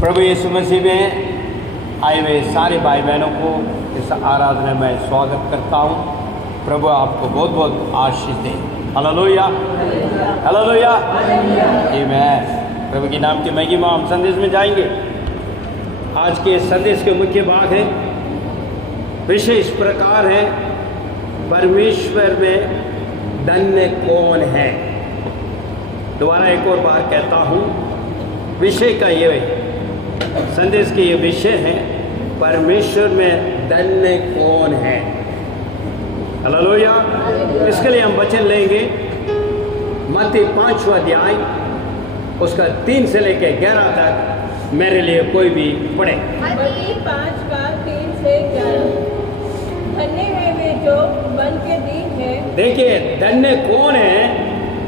प्रभु यीशु मसीह में आए हुए सारे भाई बहनों को इस आराधना में स्वागत करता हूँ। प्रभु आपको बहुत बहुत आशीष दे। हालेलुया, हालेलुया, आमीन। प्रभु के नाम की महिमा। हम संदेश में जाएंगे। आज के संदेश के मुख्य भाग है, विषय इस प्रकार है, परमेश्वर में धन्य कौन है। दोबारा एक और बार कहता हूँ, विषय का ये संदेश के ये विषय है, परमेश्वर में धन्य कौन है। हालेलुया। इसके लिए हम वचन लेंगे मत्ती 5वां अध्याय, उसका 3 से लेकर 11 तक। मेरे लिए कोई भी पढ़े। मत्ती 5 का 3 से 11। धन्य है वे जो मन के दीन है। देखिए, धन्य कौन है,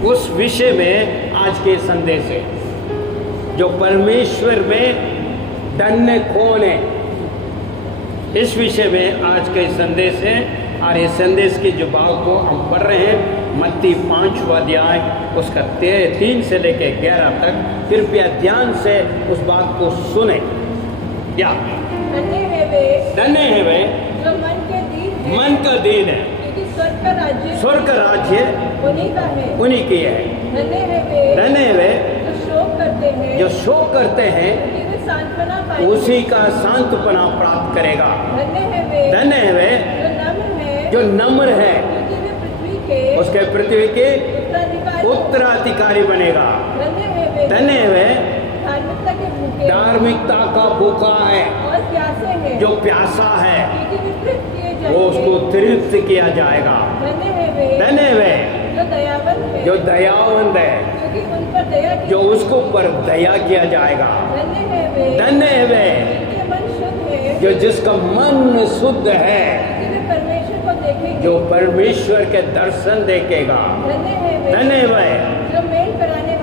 उस विषय में आज के संदेश है। जो परमेश्वर में धन्य कौन है, इस विषय में आज के संदेश है। और इस संदेश के जो भाग को हम पढ़ रहे हैं, मत्ती 5वां अध्याय, उसका 3 से लेकर 11 तक। कृपया ध्यान से उस बात को सुने। क्या धन्य है वे जो मन के दीन है। मन का दीन है, क्योंकि स्वर्ग का राज्य उन्हीं का है, उन्हीं की है। धन्य है वे जो शोक करते हैं, उसी का सांत्वना प्राप्त करेगा। धन्य है वे जो नम्र है, उसके पृथ्वी के उत्तराधिकारी बनेगा। धन्य है वे धार्मिकता का भूखा है, जो प्यासा है, वो उसको तृप्त किया जाएगा। धन्य है वे जो दयावंत है, जो उसको ऊपर दया किया जाएगा। धन्य है वे जो जिसका मन शुद्ध है, जो परमेश्वर के दर्शन देखेगा। धन्य है वे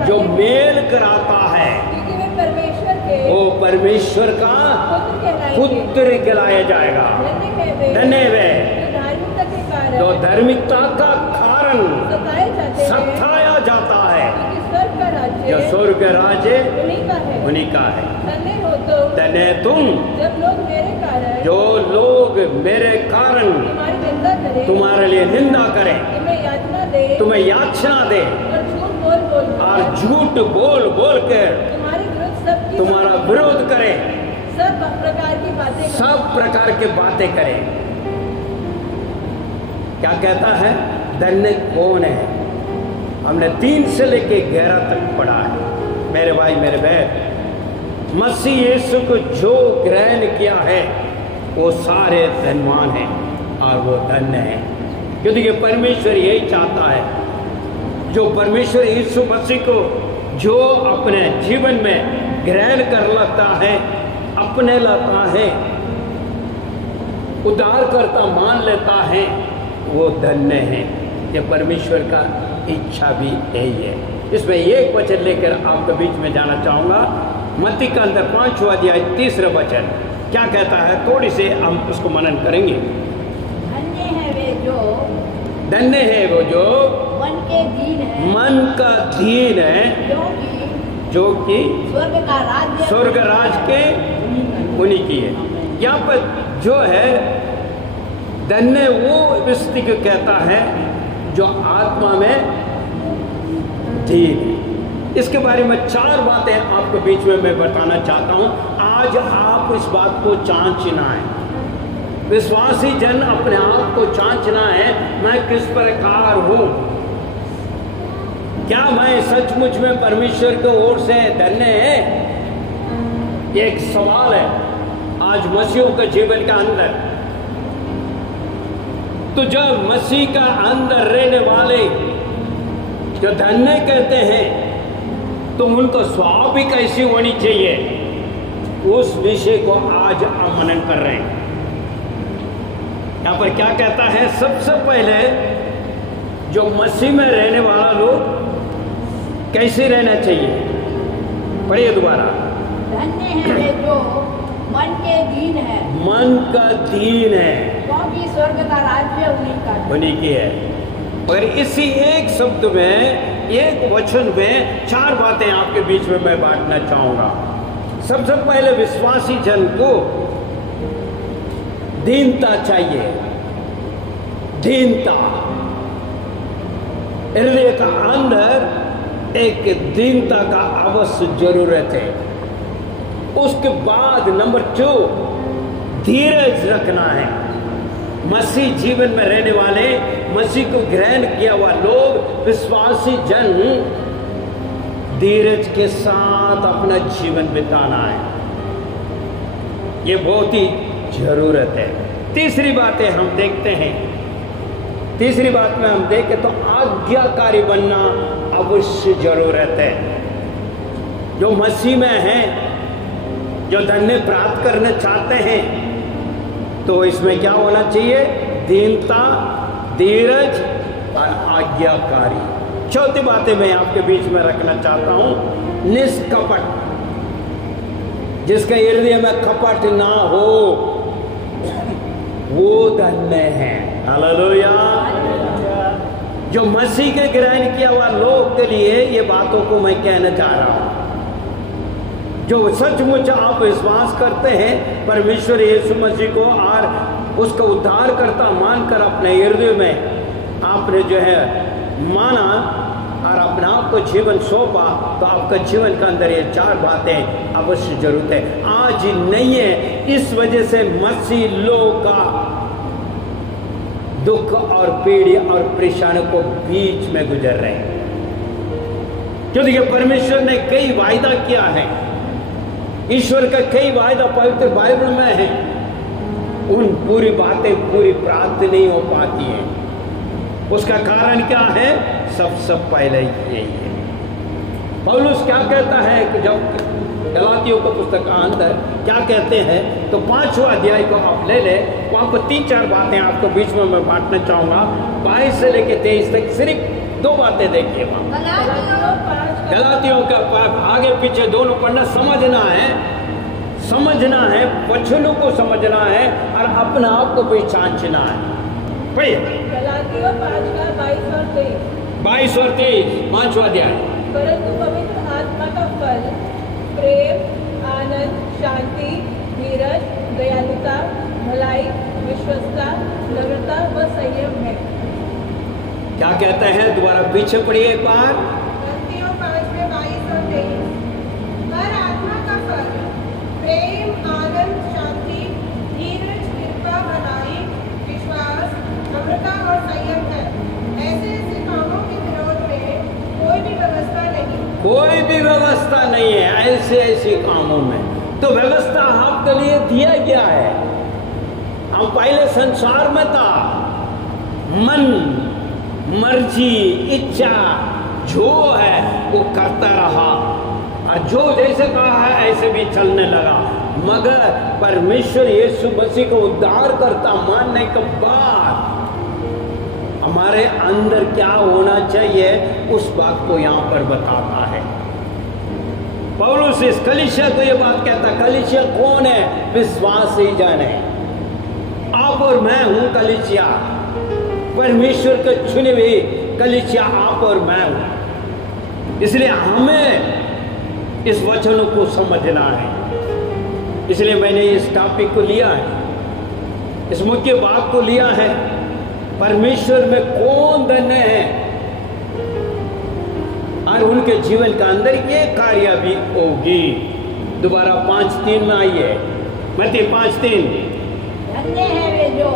जो मेल कराता है, वो परमेश्वर का पुत्र कहलाया जाएगा। धन्य है वे जो धार्मिकता का कारण सताया जाता है, जो स्वर्ग का राज्य उन्हीं का है। धन्य तुम जो लोग मेरे कारण तुम्हारे लिए निंदा करें, तुम्हें याचना दे और झूठ बोल बोल कर तुम्हारा विरोध करें, सब प्रकार की बातें करें। क्या कहता है? धन्य कौन है। हमने 3 से लेके 11 तक पढ़ा है। मेरे भाई मेरे बहन, मसीह यीशु को जो ग्रहण किया है, वो सारे धनवान हैं और वो धन्य है। क्योंकि परमेश्वर यही चाहता है, जो परमेश्वर यीशु मसीह को जो अपने जीवन में ग्रहण कर लेता है, अपने लाता है, उद्धारकर्ता मान लेता है, वो धन्य है। ये परमेश्वर का इच्छा भी यही है। इसमें एक वचन लेकर आपके बीच में जाना चाहूंगा। मत्ती का अंदर 5वां अध्याय 3रा वचन क्या कहता है, थोड़ी से हम उसको मनन करेंगे। धन्य है वो जो मन के दीन है, मन का दीन है, जो कि स्वर्ग राज के उन्हीं की है। यहाँ पर जो है धन्य वो व्यक्ति को कहता है जो आत्मा में दीन। इसके बारे में 4 बातें आपके बीच में मैं बताना चाहता हूं। आज आप इस बात को जांचना है। विश्वासी जन अपने आप को जांचना है, मैं किस प्रकार हूं। क्या मैं सचमुच में परमेश्वर की ओर से धन्य है? एक सवाल है आज मसीहों के जीवन के अंदर। तो जब मसीह का अंदर रहने वाले जो धन्य कहते हैं, तो उनको स्वभाव भी कैसी होनी चाहिए, उस विषय को आज हम मनन कर रहे हैं। यहाँ पर क्या कहता है? सबसे पहले जो मसीह में रहने वाला लोग कैसे रहना चाहिए, पढ़िए दोबारा। धन्य है जो मन के दीन है, मन का दीन है, क्योंकि स्वर्ग का राज्य उन्हीं की है। मगर इसी एक शब्द में, एक वचन में 4 बातें आपके बीच में मैं बांटना चाहूंगा। सबसे पहले विश्वासी जन को दीनता चाहिए। दीनता, हृदय का अंदर एक दीनता का अवश्य जरूरत है। उसके बाद नंबर 2, धीरज रखना है। मसीह जीवन में रहने वाले, मसीह को ग्रहण किया हुआ लोग, विश्वासी जन, धीरज के साथ अपना जीवन बिताना है। ये बहुत ही जरूरत है। तीसरी बातें हम देखते हैं। तीसरी बात में हम देखें तो आज्ञाकारी बनना अवश्य जरूरत है। जो मसीह में हैं, जो धन्य प्राप्त करना चाहते हैं, तो इसमें क्या होना चाहिए? दीनता, धीरज और आज्ञाकारी। चौथी बातें मैं आपके बीच में रखना चाहता हूं, निष्कपट। जिसके हृदय में कपट ना हो वो धन्य है। हालेलुया। जो मसीह के ग्रहण किया हुआ लोग के लिए ये बातों को मैं कहना चाह रहा हूं। जो सचमुच आप विश्वास करते हैं परमेश्वर यीशु मसीह को और उसका उद्धार करता मानकर अपने हृदय में आपने जो है माना और अपने आप को जीवन सौंपा, तो आपका जीवन के अंदर ये 4 बातें अवश्य जरूरत है। आज नहीं है, इस वजह से मसीह लोग का दुख और पीड़ी और परेशानी को बीच में गुजर रहे हैं। क्योंकि परमेश्वर ने कई वायदा किया है, ईश्वर का कई वायदा पवित्र बाइबल में है, उन पूरी बातें पूरी प्राप्त नहीं हो पाती हैं। उसका कारण क्या है? सबसे पहले यही है। पौलुस क्या कहता है कि जब गलातियों का पुस्तक का अंदर क्या कहते हैं, तो 5वां अध्याय को आप ले ले, वहां पर 3-4 बातें आपको बीच में मैं बांटना चाहूंगा। 22 से लेकर 23 तक सिर्फ 2 बातें देखिए वहां। गलातियों का आगे पीछे दोनों पढ़ना, समझना है, वचनों को समझना है और अपना आप को पहचानना है। गलातियों 5 का 22 और 23। 22 और 23, 5वां अध्याय। परंतु पवित्र आत्मा का फल प्रेम, आनंद, शांति, धीरज, दयालुता, भलाई, विश्वस्तता, नम्रता व संयम है। क्या कहते हैं? दोबारा पीछे पढ़िए एक बार। गलातियों 5 में 22 और 23। हर आत्मा का फल प्रेम, आनंद, शांति, धीरज, कृपा, भलाई, विश्वास, नम्रता और संयम है। ऐसे कामों के विरोध में कोई भी व्यवस्था नहीं। कोई भी व्यवस्था नहीं है ऐसे कामों में। तो व्यवस्था आपके लिए दिया गया है। हम पहले संसार में था, मन, मर्जी, इच्छा जो है वो करता रहा और जो जैसे कहा है ऐसे भी चलने लगा। मगर परमेश्वर यीशु मसीह को उद्धार करता मानने के बाद हमारे अंदर क्या होना चाहिए उस बात को यहां पर बताता है। पौलुस इस कलीसिया को यह बात कहता, कलीसिया कौन है? विश्वासी जन है। आप और मैं हूं कलीसिया, परमेश्वर के चुने हुए कलीसिया आप और मैं हूं। इसलिए हमें इस वचनों को समझना है। इसलिए मैंने इस टॉपिक को लिया है, इस मुख्य बात को लिया है। परमेश्वर में कौन धन्य है और उनके जीवन का अंदर ये कार्य भी होगी। दोबारा 5:3 में आइए, मत्ती 5:3। धन्य है वे जो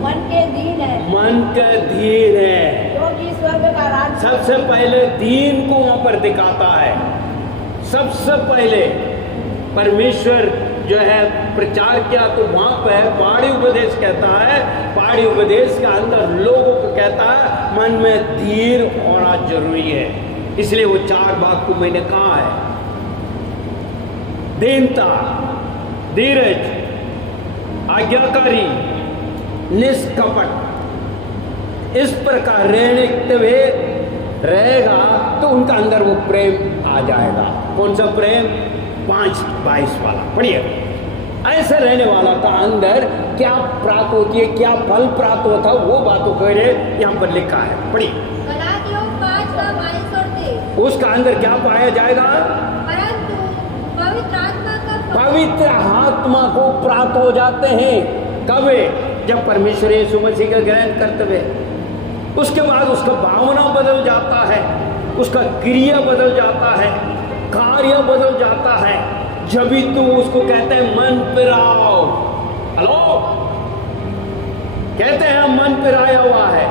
मन के दीन है। मन का दीन है, जो कि स्वर्ग का राज। सबसे पहले दीन को वहां पर दिखाता है। सबसे पहले परमेश्वर जो है प्रचार किया तो वहां पर पहाड़ी उपदेश कहता है, पहाड़ी उपदेश के अंदर लोगों को कहता है मन में धीर होना जरूरी है। इसलिए वो 4 बात को मैंने कहा है, दीनता, धीरज, आज्ञाकारी, निष्कपट। इस प्रकार रहते हुए रहेगा तो उनका अंदर वो प्रेम आ जाएगा। कौन सा प्रेम? 5:22 वाला पढ़िए। ऐसे रहने वाला का अंदर क्या प्राप्त होती है, क्या फल प्राप्त होता है, वो बातों को यहाँ पर लिखा है। पढ़िए। गलातियों 5 का 22 और 23। उसका अंदर क्या पाया जाएगा? परंतु पवित्र आत्मा पवित्र आत्मा को प्राप्त हो जाते हैं। कब? जब परमेश्वर यीशु मसीह का ग्रहण करते हुए, उसके बाद उसका भावना बदल जाता है, उसका क्रिया बदल जाता है, कार्य बदल जाता है। जब भी तू उसको कहते हैं मन फिराओ। हेलो, कहते हैं हम मन फिराया हुआ है,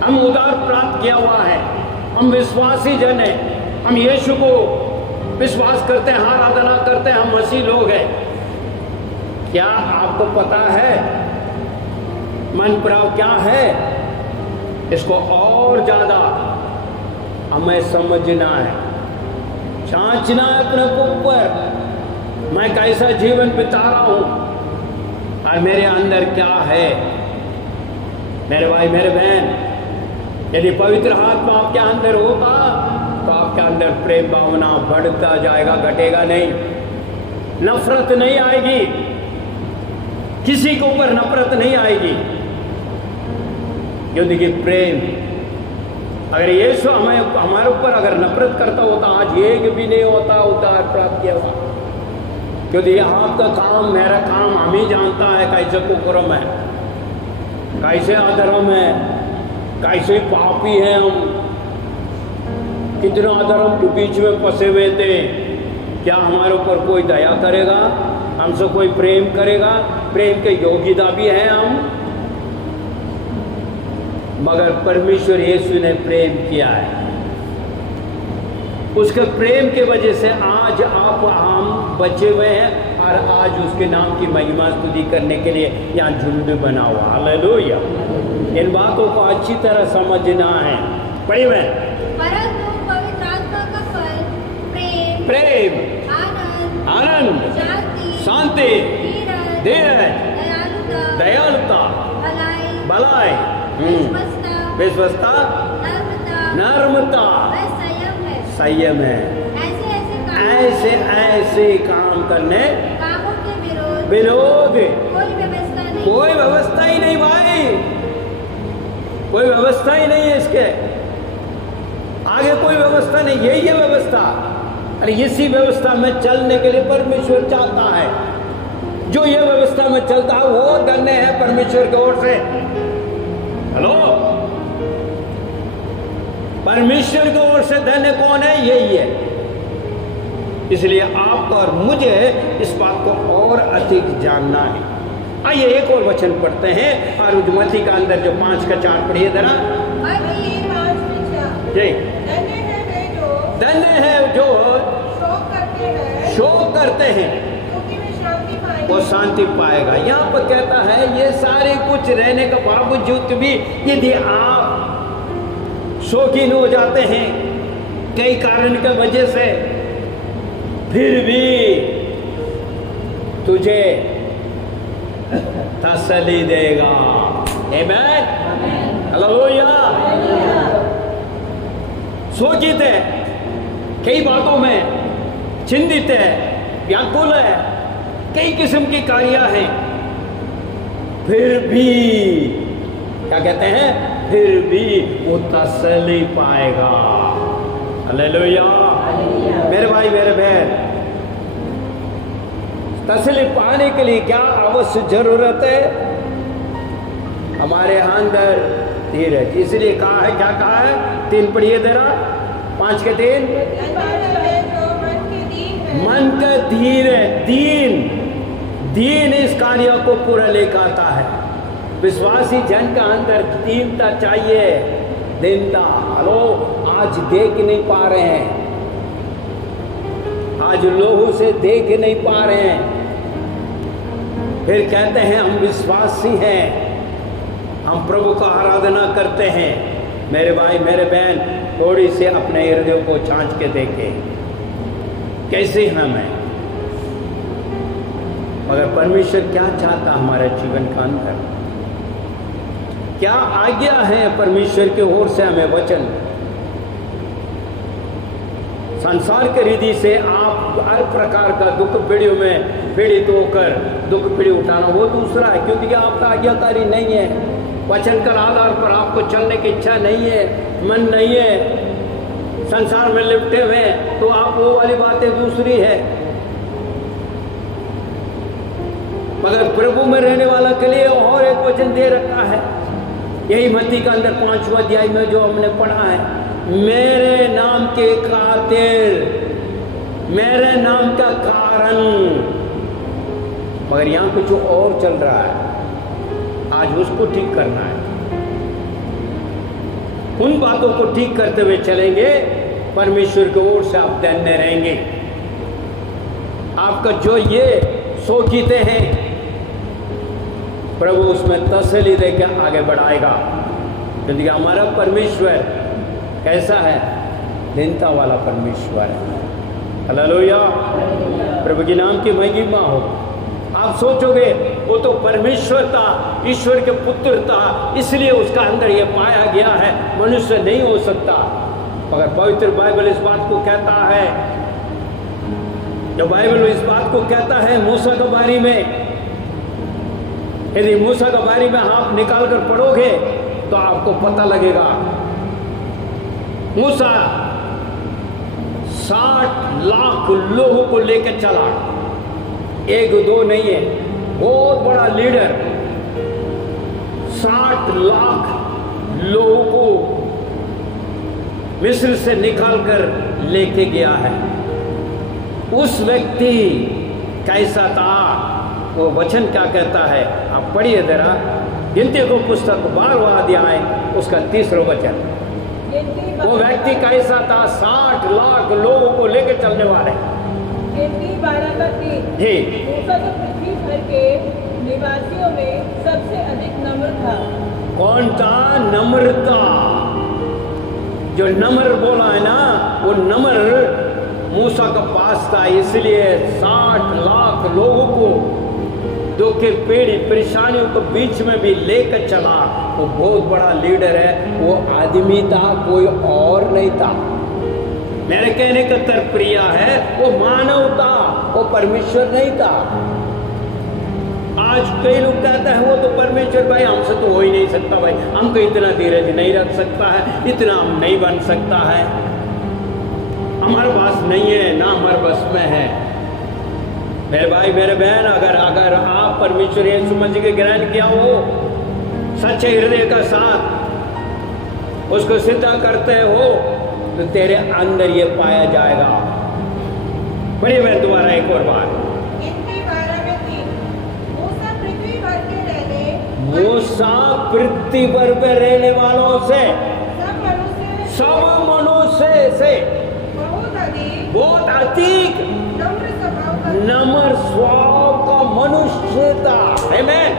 हम उद्धार प्राप्त किया हुआ है, हम विश्वासी जन हैं, हम यीशु को विश्वास करते हैं, आराधना करते हैं, हम मसीह लोग हैं। क्या आपको पता है मन फिराव क्या है? इसको और ज्यादा हमें समझना है, जांचना है अपने ऊपर, मैं कैसा जीवन बिता रहा हूं और मेरे अंदर क्या है। मेरे भाई मेरे बहन, यदि पवित्र आत्मा आपके अंदर होगा तो आपके अंदर प्रेम भावना बढ़ता जाएगा, घटेगा नहीं। नफरत नहीं आएगी, किसी के ऊपर नफरत नहीं आएगी, क्योंकि प्रेम, अगर यीशु हमारे ऊपर अगर नफरत करता होता आज एक भी नहीं होता उद्धार प्राप्त किया हुआ। क्योंकि आपका काम, मेरा काम, हम ही जानता है कैसे कुकर्म है, कैसे अधर्म है, कैसे पापी है हम, कितना अधर्म के बीच में फंसे हुए थे। क्या हमारे ऊपर कोई दया करेगा? हमसे कोई प्रेम करेगा? प्रेम के योग्यता भी है हम, मगर परमेश्वर यीशु ने प्रेम किया है। उसके प्रेम के वजह से आज आप हम बचे हुए हैं और आज उसके नाम की महिमा स्तुति करने के लिए यहाँ झुंड बना हुआ। हालेलुया। इन बातों को अच्छी तरह समझना है। पढ़िए मैं, परंतु पवित्र आत्मा का फल प्रेम, प्रेम, आनंद, शांति, धीरज, दयालुता, भलाई, विश्वस्ता, नर्मता, संयम है। ऐसे काम करने कामों के विरोध कोई व्यवस्था कोई व्यवस्था ही नहीं। नहीं भाई, कोई व्यवस्था ही नहीं है, इसके आगे कोई व्यवस्था नहीं। यही है व्यवस्था। अरे इसी व्यवस्था में चलने के लिए परमेश्वर चाहता है। जो ये व्यवस्था में चलता है वो धन्य है परमेश्वर की ओर से। हेलो, परमेश्वर की ओर से धन्य कौन है? यही है। इसलिए आपको और मुझे इस बात को और अधिक जानना है। आइए एक और वचन पढ़ते हैं, और मत्ती का अंदर जो 5 का 4 पढ़िए जरा। जी, धन्य है जो शोक करते हैं, वो शांति पाएगा। यहाँ पर कहता है ये सारे कुछ रहने के बावजूद भी यदि आप शौकीन हो जाते हैं कई कारण की वजह से, फिर भी तुझे तसल्ली देगा। आमीन, हालेलुया। शोकित है, कई बातों में चिंतित है, व्याकुल है, कई किस्म की कार्य हैं, फिर भी क्या कहते हैं? फिर भी वो तसल्ली पाएगा। हालेलुया। मेरे भाई मेरे बहन, तसल्ली पाने के लिए क्या आवश्यक जरूरत है? हमारे अंदर धीरज। इसलिए कहा है, क्या कहा है? 3 पढ़िए जरा, 5 के 3। मन का धीर है, दीन इस कार्य को पूरा लेकर आता है। विश्वासी जन का अंदर दीनता चाहिए, दीनता। हेलो, आज देख नहीं पा रहे हैं, आज लोगों से देख नहीं पा रहे हैं, फिर कहते हैं हम विश्वासी हैं, हम प्रभु का आराधना करते हैं। मेरे भाई मेरे बहन, थोड़ी से अपने हृदय को जांच के देखें कैसे हम हैं। मगर परमेश्वर क्या चाहता हमारे जीवन का अंदर, क्या आज्ञा है परमेश्वर की ओर से हमें वचन। संसार के रीति से आप हर प्रकार का दुख पीड़ियों में पीड़ित होकर दुख पीड़ी उठाना वो दूसरा है, क्योंकि आपका आज्ञाकारी नहीं है। वचन के आधार पर आपको चलने की इच्छा नहीं है, मन नहीं है, संसार में लिपटे हुए, तो आप वो वाली बातें दूसरी है। मगर प्रभु में रहने वाला के लिए और एक वचन दे रखा है, यही मत्ती का अंदर 5वां अध्याय में जो हमने पढ़ा है, मेरे नाम के खातिर, मेरे नाम का कारण। मगर यहां कुछ और चल रहा है, आज उसको ठीक करना है। उन बातों को ठीक करते हुए चलेंगे, परमेश्वर की ओर से आप धन्य रहेंगे। आपका जो ये सोचते हैं, प्रभु उसमें तसल्ली देकर आगे बढ़ाएगा। क्योंकि हमारा परमेश्वर कैसा है? दीनता वाला परमेश्वर है। हालेलुया, प्रभु के नाम की महिमा हो। आप सोचोगे वो तो परमेश्वर था, ईश्वर के पुत्र था, इसलिए उसका अंदर ये पाया गया है, मनुष्य नहीं हो सकता। मगर पवित्र बाइबल इस बात को कहता है, जो बाइबल इस बात को कहता है मूसा के बारे में, यदि मूसा के बारे में आप निकाल कर पढ़ोगे तो आपको पता लगेगा, मूसा 60 लाख लोगों को लेकर चला, एक दो नहीं है, बहुत बड़ा लीडर 60 लाख लोगों को मिस्र से निकालकर लेके गया है। उस व्यक्ति कैसा था? वो वचन क्या कहता है, आप पढ़िए जरा, गिनती को पुस्तक 12वां अध्याय उसका 3रा वचन। वो व्यक्ति कैसा था? 60 लाख लोगों को लेकर चलने वाले। गिनती 12 का 3। जी, मूसा तो पृथ्वी भर के निवासियों में सबसे अधिक नम्र था। कौन था? नम्रता। जो नम्र बोला है ना, वो नम्र मूसा का पास था, इसलिए 60 लाख लोगों को दुख के पीड़ी परेशानियों को बीच में भी लेकर चला। वो बहुत बड़ा लीडर है, वो आदमी था, कोई और नहीं था। मेरे कहने का तात्पर्य है, वो मानव था, वो परमेश्वर नहीं था। आज कई लोग कहते हैं वो तो परमेश्वर, भाई हमसे तो हो ही नहीं सकता, भाई हमको इतना धीरज नहीं रख सकता है, इतना हम नहीं बन सकता है, हमारे पास नहीं है, ना हमारे बस में है। मेरे भाई मेरे बहन, अगर आप परमेश्वर यीशु मसीह के ग्रहण किया हो सच्चे हृदय का साथ, उसको सिद्ध करते हो, तो तेरे अंदर ये पाया जाएगा। पढ़िए मैं दोबारा एक और बार। गिनती 12 में 3। मूसा पृथ्वी भर के रहने, मूसा पृथ्वी भर पे रहने वालों से, सब मनुष्य से बहुत अधिक नम्र स्वभाव का मनुष्य था। आमीन।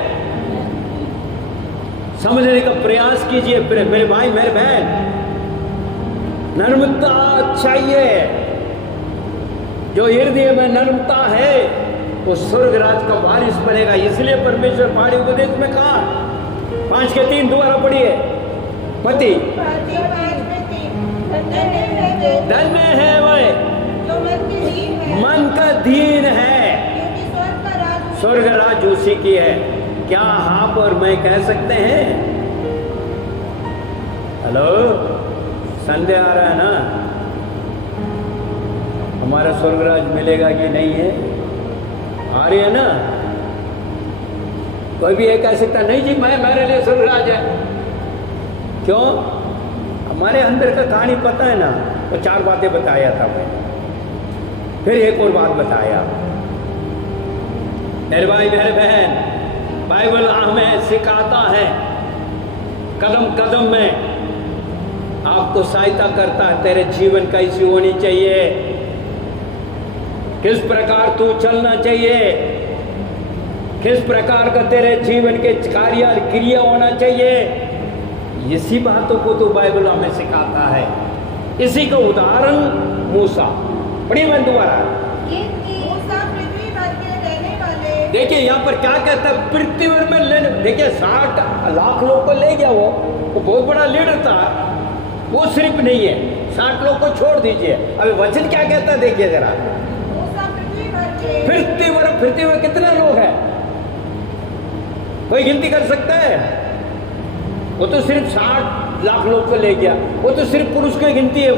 समझने का प्रयास कीजिए मेरे भाई मेरे बहन, नर्मता चाहिए। जो हृदय में नर्मता है वो स्वर्ग राज का वारिस बनेगा। इसलिए परमेश्वर पहाड़ी उपदेश में कहा, 5 के 3 दोबारा पढ़िए। पति धन्य है वह जो मन का दीन है, स्वर्ग राज उसी की है। क्या आप और मैं कह सकते हैं? हेलो, संदेह आ रहा है ना? हमारा स्वर्ग राज मिलेगा कि नहीं है? आ रही है ना? कोई भी ये कह सकता नहीं जी मेरे लिए स्वर्ग राज है। क्यों? हमारे अंदर का कहानी पता है ना। वो 4 बातें बताया था मैंने, फिर एक और बात बताया। मेरे भाई मेरे बहन, बाइबल हमें सिखाता है, कदम कदम में आपको सहायता करता है, तेरे जीवन कैसी होनी चाहिए, किस प्रकार तू चलना चाहिए, किस प्रकार का तेरे जीवन के कार्य क्रिया होना चाहिए। इसी बातों को तो बाइबल हमें सिखाता है। इसी का उदाहरण मूसा। पढ़िए मैं दोबारा। मूसा पृथ्वी भर के रहने वाले, देखिए यहाँ पर क्या कहता है, पृथ्वी भर में लेने, देखिए 60 लाख लोग को ले गया। वो बहुत बड़ा लीडर था। वो सिर्फ नहीं है, 60 लोग को छोड़ दीजिए। अभी वचन क्या कहता है देखिए जरा। मूसा पृथ्वी भर के, पृथ्वी में कितने लोग हैं? कोई गिनती कर सकता है? वो तो सिर्फ 60 लाख लोग को ले गया। वो तो सिर्फ पुरुष की गिनती है।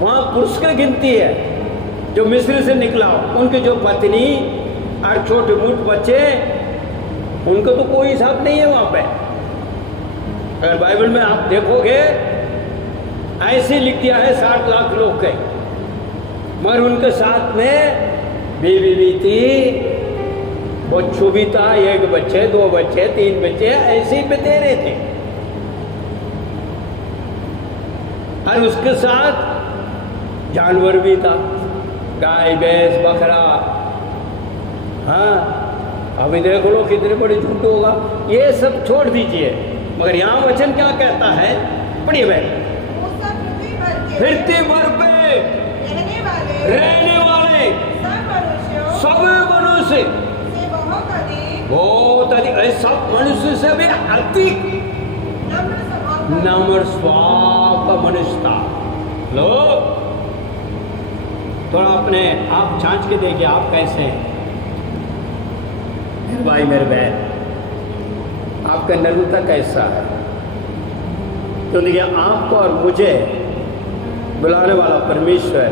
वहां पुरुष की गिनती है जो मिस्र से निकला, उनकी जो पत्नी और छोटे मोटे बच्चे, उनका तो कोई हिसाब नहीं है वहां पे। अगर बाइबल में आप देखोगे ऐसे लिख दिया है 60 लाख लोग के, मगर उनके साथ में बीवी भी थी, बच्चों भी था, 1 बच्चे 2 बच्चे 3 बच्चे ऐसे ही बते रहे थे। और उसके साथ जानवर भी था, गाय भैंस बकरा। हाँ, अभी देख लो कितने बड़े झूठ होगा। ये सब छोड़ दीजिए, मगर यहाँ वचन क्या कहता है, पढ़िए बहन। पृथ्वी पर पे रहने वाले सब मनुष्य बहुत अधिक, सब मनुष्य से भी अधिक नम्र स्वभाव का मनुष्य था। लो थोड़ा अपने आप जांच के देखिए, आप कैसे हैं मेरे भाई मेरे बहन, आपका नम्रता कैसा है। तो देखिए, आपको और मुझे बुलाने वाला परमेश्वर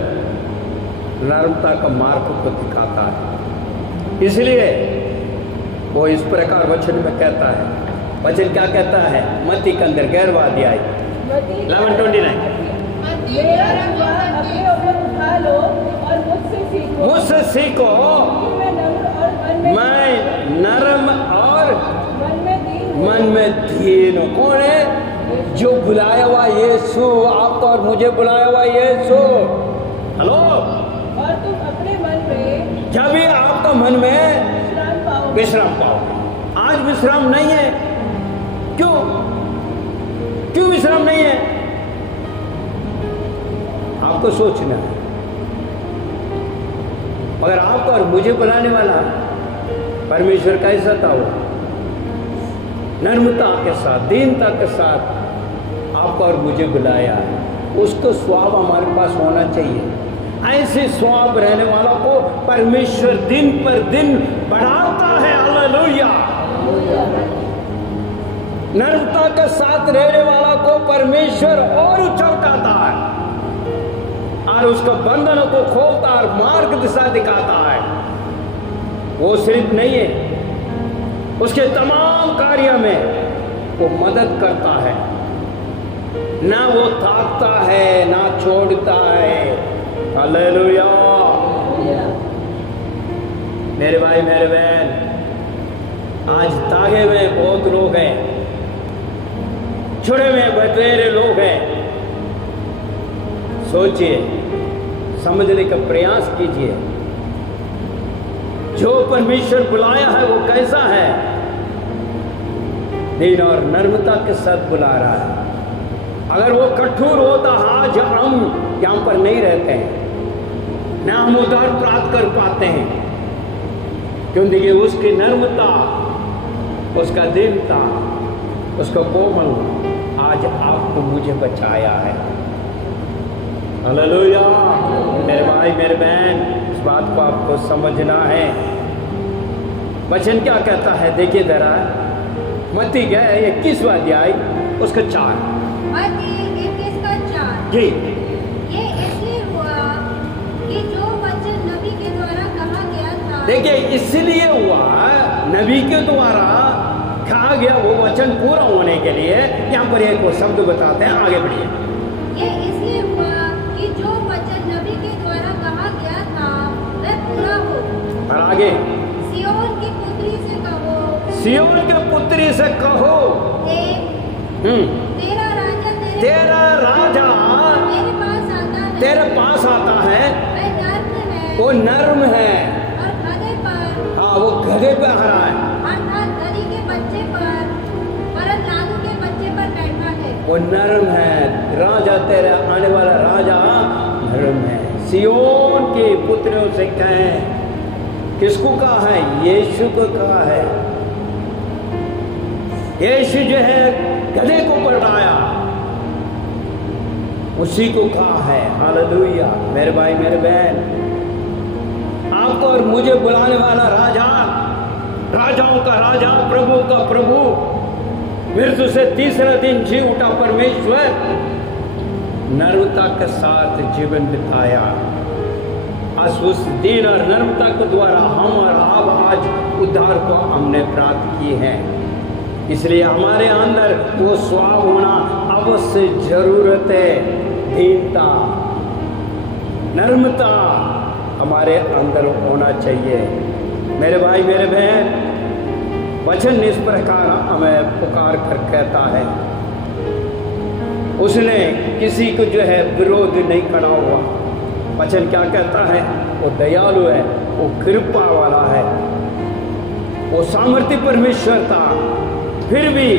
नम्रता का मार्ग को दिखाता है। इसलिए वो इस प्रकार वचन में कहता है। वचन क्या कहता है? मत्ती के अंदर 11वां अध्याय 11:29, अपने ऊपर उठा लो और मुझसे सीखो, मैं नरम और मन में दीन हूं। कौन है? जो बुलाया हुआ यीशु, आपको और मुझे बुलाया हुआ यीशु। हेलो, और तुम अपने मन में, जब भी आपका मन में विश्राम पाओगे। आज विश्राम नहीं है, क्यों विश्राम नहीं है? आपको सोचना है। मगर आपको और मुझे बुलाने वाला परमेश्वर कैसा था? वो नम्रता के साथ, दीनता के साथ आपको और मुझे बुलाया। उसका स्वभाव हमारे पास होना चाहिए। ऐसे स्वभाव रहने वालों को परमेश्वर दिन पर दिन बढ़ाता है। हालेलुया। नम्रता के साथ रहने वाला को परमेश्वर और उछलता है और उसका बंधनों को खोलता और मार्ग दिशा दिखाता है। वो सिर्फ नहीं है, उसके तमाम कार्य में वो मदद करता है। ना वो थाकता है, ना छोड़ता है। हालेलुया। मेरे भाई मेरे बहन, आज तागे में बहुत लोग हैं, छुड़े में बतेरे लोग हैं। सोचिए, समझने का प्रयास कीजिए। जो परमेश्वर बुलाया है वो कैसा है? दीन और नम्रता के साथ बुला रहा है। अगर वो कठोर होता, आज हम यहां पर नहीं रहते हैं, ना हम उद्धार प्राप्त कर पाते हैं। क्यों? देखिए, उसकी नम्रता, उसका दीनता, उसका कोमल आज आपको मुझे बचाया है। हालेलुया। मेरे भाई मेरे बहन, इस बात को आपको समझना है। वचन क्या कहता है? देखिए जरा, मत्ती 21वां अध्याय उसका 4। मत्ती 21:4 जी। ये इसलिए हुआ कि जो वचन नबी के द्वारा कहा गया था। देखिए, इसलिए हुआ, नबी के द्वारा कहा गया वो वचन पूरा होने के लिए। यहाँ पर एक वो शब्द बताते हैं, आगे बढ़िए। ये इसलिए हुआ कि जो वचन नबी के द्वारा कहा गया था वह पूरा हो। और आगे, सियोन की पुत्री से कहो, सियोन के पुत्री से कहो, तेरा राजा तेरे पास आता है। वो नर्म है, और गधे पर, हाँ वो गधे पे हरा है, अर्थात गधी के बच्चे पर, परंतु लादू के बच्चे पर बैठा है। वो नर्म है। राजा, तेरा आने वाला राजा नर्म है। सियोन के पुत्रों से कहें, किसको कहा है? यीशु को कहा है। यीशु जो है गधे को पलटाया, उसी को कहा है। हालेलुया। मेरे भाई मेरे बहन, आपको और मुझे बुलाने वाला राजा, राजाओं का राजा, प्रभु का प्रभु, मृत्यु से तीसरा दिन जी उठा परमेश्वर, नम्रता के साथ जीवन बिताया। उस दीन और नम्रता के द्वारा हम और आप आज उद्धार को हमने प्राप्त किए हैं। इसलिए हमारे अंदर वो स्वभाव होना अवश्य जरूरत है। दीनता, नम्रता हमारे अंदर होना चाहिए। मेरे भाई मेरे बहन, वचन इस प्रकार हमें पुकार कर कहता है, उसने किसी को जो है विरोध नहीं करा हुआ। वचन क्या कहता है? वो दयालु है, वो कृपा वाला है, वो सामर्थ्य परमेश्वर था, फिर भी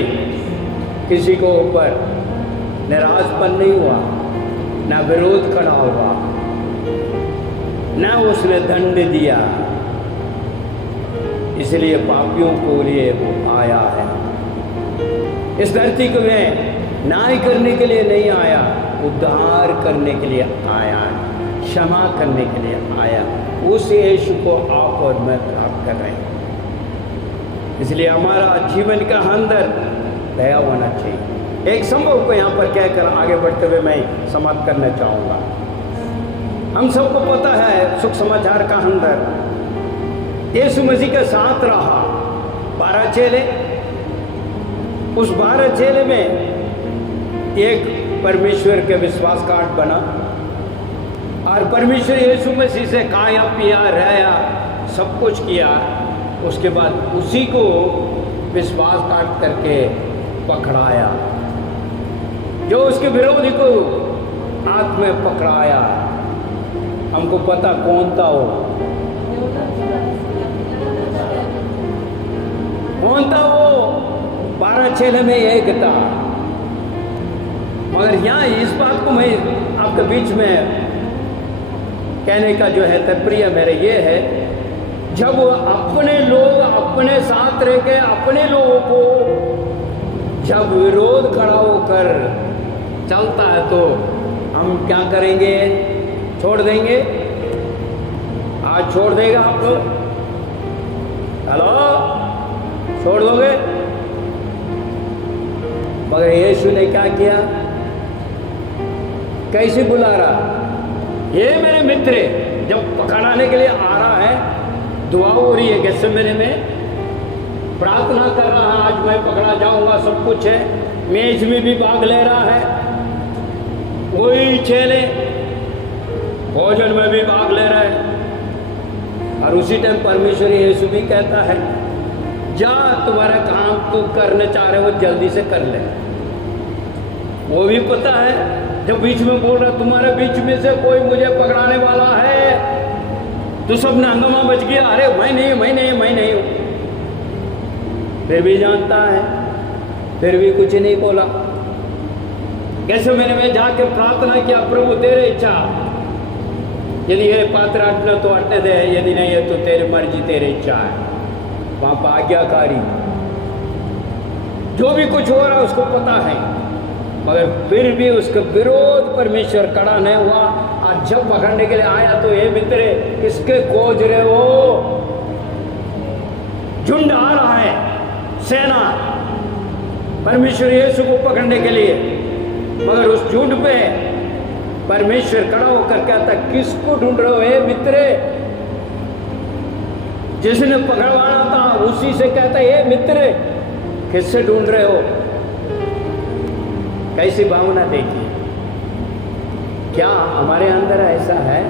किसी को ऊपर निराशपन नहीं हुआ, न विरोध खड़ा हुआ, न उसने दंड दिया। इसलिए पापियों को लिए वो आया है। इस धरती को में न्याय करने के लिए नहीं आया, उद्धार करने के लिए आया, क्षमा करने के लिए आया। उस यीशु को आप और मैं प्राप्त कर रहे हैं। इसलिए हमारा जीवन का अंदर दया होना चाहिए। एक संभव को यहाँ पर कहकर आगे बढ़ते हुए मैं समाप्त करना चाहूँगा। हम सबको पता है सुख समाचार का अंदर यीशु मसीह के साथ रहा 12 चेले। उस 12 चेले में एक परमेश्वर के विश्वास कार्ड बना और परमेश्वर यीशु मसीह से खाया पिया रहया सब कुछ किया। उसके बाद उसी को विश्वास कार्ड करके पकड़ाया, जो उसके विरोधी को हाथ में पकड़ाया। हमको पता कौन था वो, कौन था वो? 12 चेले में एक था। मगर यहाँ इस बात को मैं आपके बीच में कहने का जो है तात्पर्य मेरे ये है, जब अपने लोग अपने साथ रह के अपने लोगों को जब विरोध खड़ा होकर चलता है तो हम क्या करेंगे? छोड़ देंगे? आज छोड़ देगा आप लोग? हेलो, छोड़ दोगे? मगर यीशु ने क्या किया? कैसे बुला रहा? ये मेरे मित्र जब पकड़ाने के लिए आ रहा है, दुआ हो रही है गेत्सेमनी में, प्रार्थना कर रहा है, आज मैं पकड़ा जाऊंगा, सब कुछ है, मेज में भी भाग ले रहा है, वही चेले भोजन में भी भाग ले रहा है। और उसी टाइम परमेश्वर यीशु भी कहता है, जा तुम्हारा काम तू करने चाह रहे हो जल्दी से कर ले। वो भी पता है, जब बीच में बोल रहा तुम्हारे बीच में से कोई मुझे पकड़ाने वाला है, तो सब ने हंगामा बच गया, अरे मैं नहीं हूं। फिर भी जानता है, फिर भी कुछ नहीं बोला। कैसे मैंने जाके प्रार्थना किया, प्रभु तेरे इच्छा, यदि ये पात्र अटना तो अटने दे, यदि नहीं है तो तेरी मर्जी, तेरी इच्छा है। वहां पर आज्ञाकारी, जो भी कुछ हो रहा है उसको पता है, मगर फिर भी उसका विरोध परमेश्वर खड़ा नहीं हुआ। आज जब पकड़ने के लिए आया तो ये मित्र किसके खोज रहे हो? झुंड आ रहा है, सेना परमेश्वर यीशु को पकड़ने के लिए, मगर उस झुंड पे परमेश्वर खड़ा होकर कहता, किसको ढूंढ रहे हो हे मित्र? जिसने पकड़वाना था उसी से कहता, हे मित्र किससे ढूंढ रहे हो? कैसी भावना देखी? क्या हमारे अंदर ऐसा है?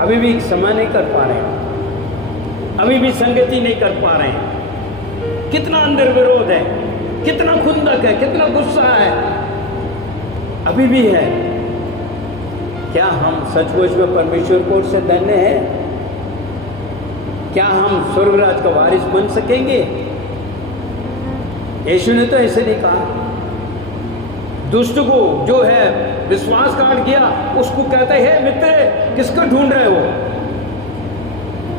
अभी भी क्षमा नहीं कर पा रहे हैं, अभी भी संगति नहीं कर पा रहे हैं। कितना अंदर विरोध है, कितना खुंदक है, कितना गुस्सा है, अभी भी है। क्या हम सचमुच में परमेश्वर को से धन्य हैं? क्या हम स्वर्गराज का वारिस बन सकेंगे? यीशु ने तो ऐसे नहीं कहा। दुष्ट को जो है विश्वासघात किया उसको कहते हैं मित्र किसको ढूंढ रहे हो?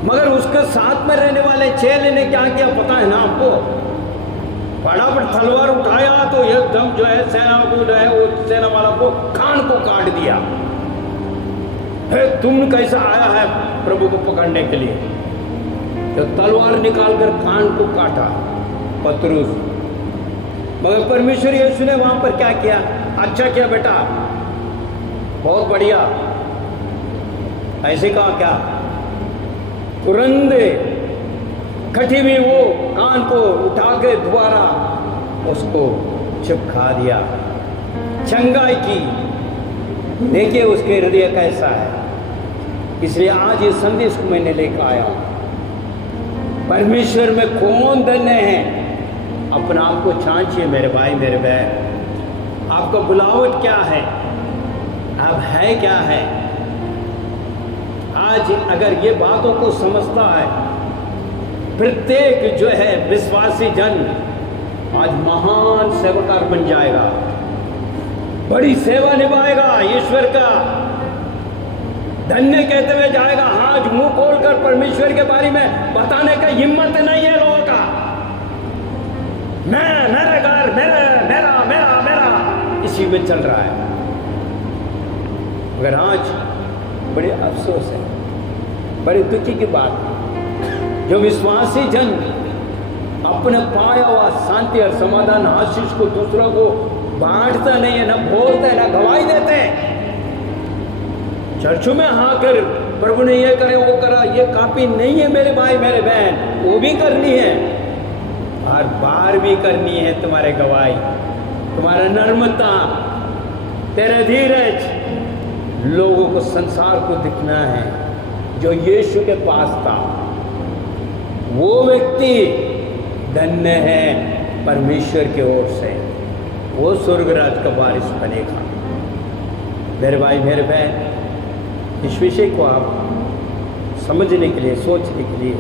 मगर उसके साथ में रहने वाले चेले ने क्या किया पता है ना आपको? फटाफट तलवार उठाया तो एकदम जो है सेना को जो है वो सेना वाला को कान को काट दिया। तुम कैसा आया है प्रभु को पकड़ने के लिए? तो तलवार निकालकर कान को काटा पतरुस। मगर परमेश्वर यीशु ने वहां पर क्या किया? अच्छा किया बेटा, बहुत बढ़िया, ऐसे कहा क्या? तुरंत खटी हुई वो कान को उठा के दोबारा उसको चिपका दिया, चंगाई की। देखिए उसके हृदय कैसा है। इसलिए आज इस संदेश को मैंने लेकर आया हूं। परमेश्वर में कौन धन्य है? अपना आप को जांचिए मेरे भाई मेरे बहन, आपका बुलावट क्या है, आप है क्या है। आज अगर ये बातों को समझता है प्रत्येक जो है विश्वासी जन आज महान सेवकार बन जाएगा, बड़ी सेवा निभाएगा, ईश्वर का धन्य कहते हुए जाएगा। आज मुंह खोलकर परमेश्वर के बारे में बताने का हिम्मत नहीं है लोगों का। मैं, मेरा घर, मेरा मेरा मेरा मेरा इसी में चल रहा है। मगर आज बड़े अफसोस है, बड़े दुखी की बात है, जो विश्वासी जन अपने पाया हुआ शांति और समाधान आशीष को दूसरों को बांटता नहीं है, ना बोलते हैं, ना गवाही देते हैं। चर्चों में आकर प्रभु ने ये करे वो करा, ये काफी नहीं है मेरे भाई मेरे बहन, वो भी करनी है और बार भी करनी है। तुम्हारे गवाही, तुम्हारा नर्मता, तेरा धीरज, लोगों को संसार को दिखना है। जो यीशु के पास था वो व्यक्ति धन्य है परमेश्वर की ओर से, वो स्वर्गराज का वारिस बनेगा। मेरे भाई मेरे बहन, इस विषय को आप समझने के लिए, सोचने के लिए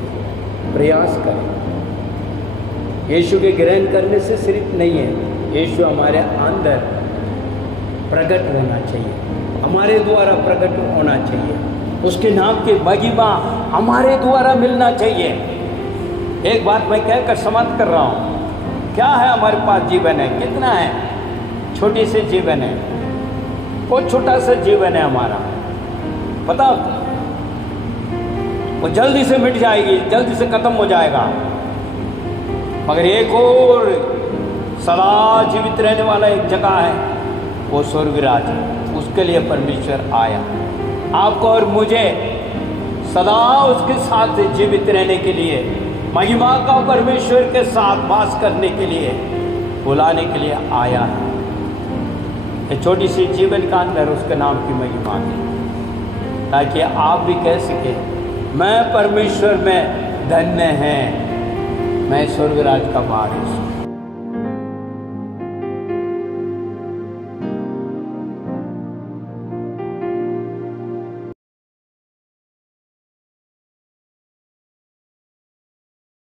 प्रयास करें। यीशु के ग्रहण करने से सिर्फ नहीं है, यीशु हमारे अंदर प्रकट होना चाहिए, हमारे द्वारा प्रकट होना चाहिए, उसके नाम की महिमा हमारे द्वारा मिलना चाहिए। एक बात मैं कहकर समाप्त कर रहा हूँ। क्या है हमारे पास जीवन है? कितना है? छोटी सी जीवन है, बहुत छोटा सा जीवन है हमारा। पता वो जल्दी से मिट जाएगी, जल्दी से खत्म हो जाएगा। मगर एक और सदा जीवित रहने वाला एक जगह है, वो स्वर्गराज है। उसके लिए परमेश्वर आया, आपको और मुझे सदा उसके साथ जीवित रहने के लिए, महिमा का परमेश्वर के साथ वास करने के लिए, बुलाने के लिए आया है। एक छोटी सी जीवन का अंदर उसके नाम की महिमा है, ताकि आप भी कह सके मैं परमेश्वर में धन्य है, मैं स्वर्गराज का वारिस हूं।